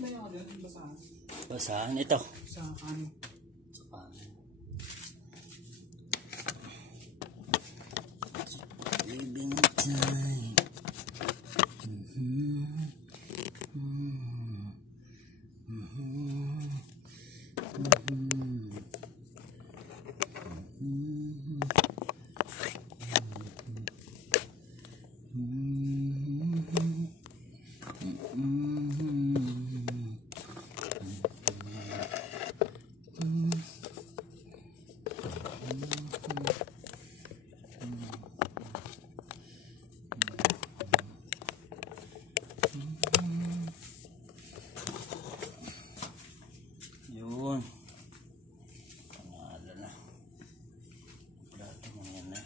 May ako dyan, yung basahan. Basahan ito. Sa kanin. Sa kanin. Living time. Yun. Pangalan na. Plato mo yan na.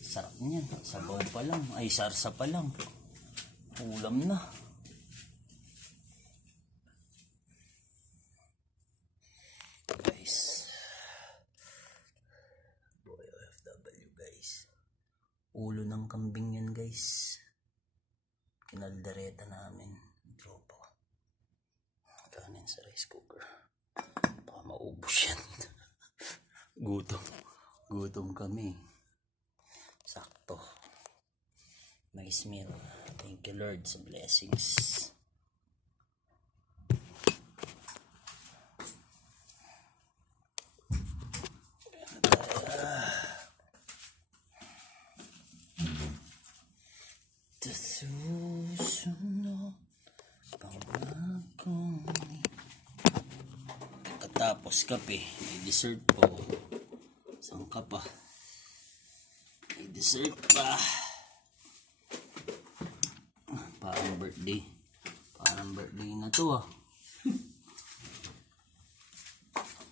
Sarap niyan. Sabaw pa lang. Ay, sarsa pa lang. Ulam na. Guys. Boy OFW guys. Ulo ng kambing yan guys. Kinaldereta namin. Tropa. Kanin sa rice cooker. Baka maubos yan. Gutom kami. Sakto. Nice meal. Thank you Lord sa blessings. Susunod pangako. Katapos kape, may dessert po. Saan ka pa? May dessert pa. Parang birthday. Parang birthday na to ah.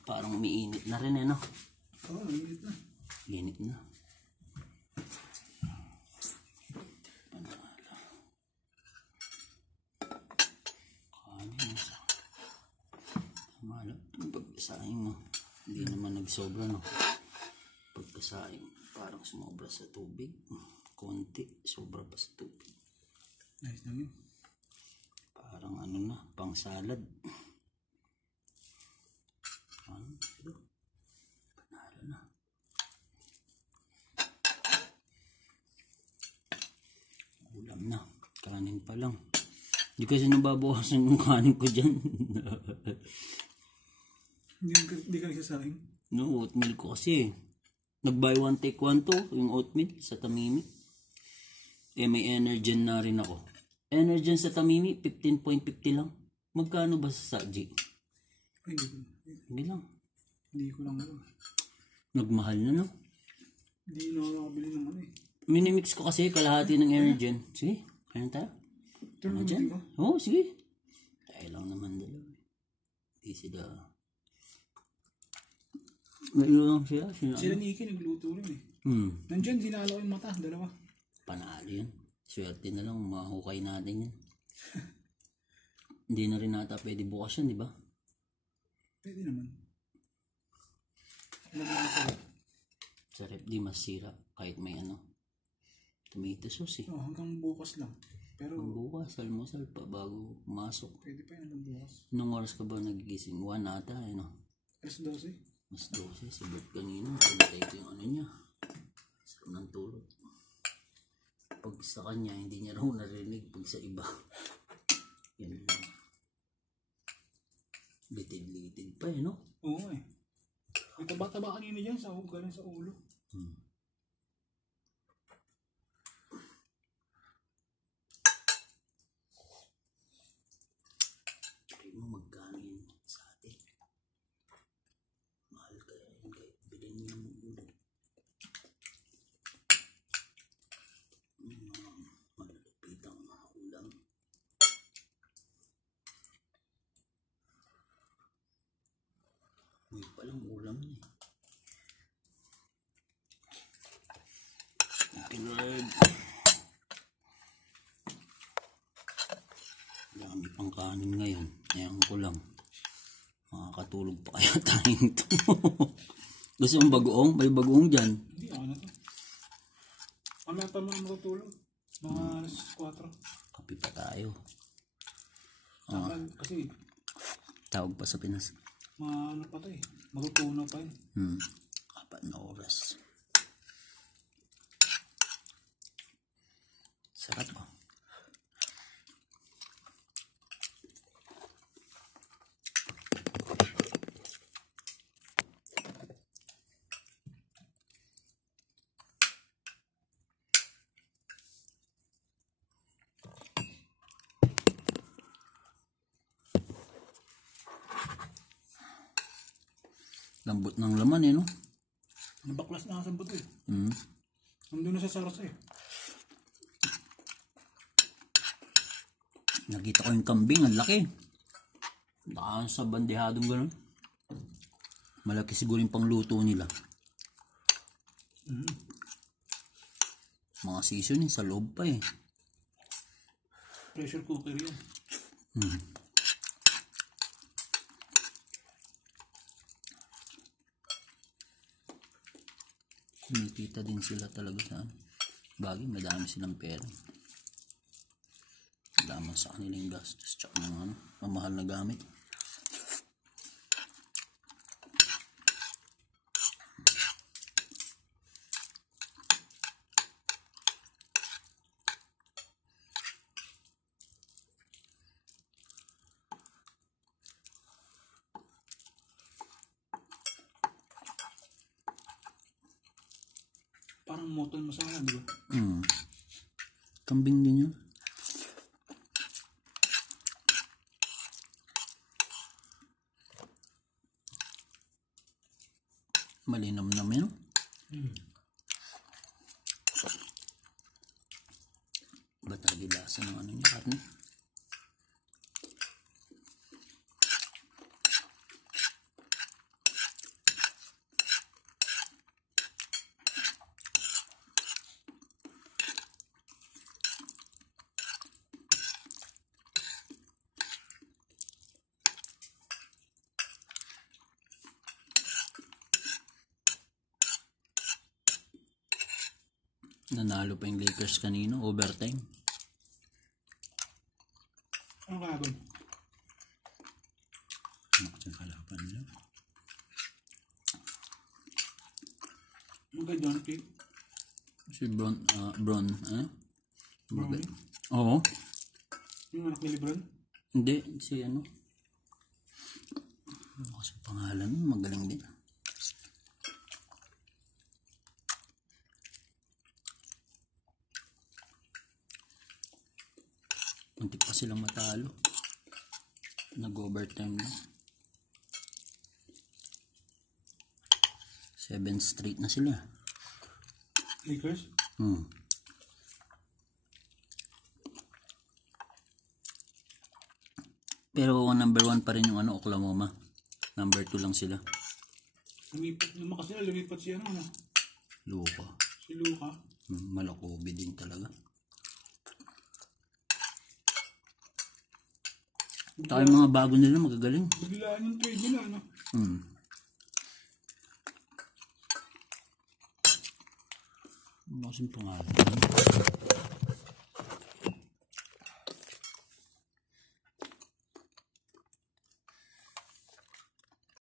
Parang umiinit na rin eh no? Oo, umiinit na. Init na. Pagkasaing no, hindi naman nagsobra no. Pagkasaing parang sumobra sa tubig, konti sobra pa sa tubig. Nice lang yun. Parang ano na, pang salad. Ano ito? Panalo na. Ulam na, kanin pa lang. Hindi kasi nababawasan yung kanin ko dyan. Hindi ka nagsasaing? No, oatmeal ko kasi. Nag-buy one take one to, yung oatmeal sa Tamimi. Eh, may Energen na rin ako. Energen sa Tamimi, 15.50 lang. Magkano ba sa Saji? Ay, Hindi lang. Hindi ko lang alam. Nagmahal na, no? Hindi na ako nakabili ng ano eh. Minimix ko kasi kalahati ng Energen. Sige, kaya tayo. Ano dyan? Oo, sige. Tayo lang naman dalawa. Hindi sila... Ngayon lang sila. Sila ni Iki nagluto rin eh. Nandiyan, dinalo ko yung mata, dalawa. Panalo yun. Swerte na lang, mahukay natin yan. Hindi na rin nata pwede bukas yan, di ba? Pwede naman. Sa rep di masira kahit may ano. Tomato sauce eh. Oh, hanggang bukas lang. Pero bukas, almusal pa bago pumasok. Pwede pa yan hanggang bukas. Nung oras ka ba nagigising? 1 ata eh no? Alas 12. Mas 12, si Bert kanina, pantay ko yung ano niya. Sarap ng tulog. Pag sa kanya, hindi niya raw narinig. Pag sa iba, yan lang. Litid-litid pa eh, no? Oo eh. May taba-taba kanina dyan sa galing sa ulo. Try mo magkano yun sa atin. Mahal kaya yun kahit bilhin niyo yung ulo. Malalapit ang mga ulam. May palang ulam niya. Thank you Lord. Dami pang kanin ngayon. Ayan ko lang. Makakatulog pa kaya tayong ito. Gusto mong bagoong? May bagoong dyan. Hindi, ako na to. Mamaya pa mo matutulog. Mga alas 4. Kapi pa tayo. Kasi, Tawag pa sa Pinas. mga ano pa to eh. Matutunaw pa yun. 4 na oras. Sarap ba? Lambot ng laman eh, no? Nabaklas na sa buto eh. Mm. Nandun na sa saras eh. Nakita ko yung kambing, ang laki. Daan sa bandehadong gano'n. Malaki siguro yung pangluto nila. Mga seasoning sa loob pa eh. Pressure cooker yun. Nakita din sila talaga sa bagay, madami silang pera. Madami sa kanilang gastos tsaka mga mamahal na gamit. Parang moton mo sana, di ba? Kambing din yun. Malinam-nam yun. Ba't nagilasa ng ano niya, karne? Nanalo pa yung Lakers kanino, overtime. Ano kalaban? Ano kasi yung kalaban nila? Yung kay John Pitt. Si Bron, ano? Brownie. Oo. Yung anak ni Lebron. Hindi, si ano? Ano kasi pangalan? Magaling din. Muntik pa silang matalo. Nag-overtime na. 7th straight na sila. Lakers. Pero number 1 pa rin yung Oklahoma. Number 2 lang sila. Lumakas sila, lumipat siya ano. Luka. Si Luka. Malakobi din talaga. Tayo mga bago nila magagaling. Biglaan yung trade nila, ano? Ano kasing pangalan?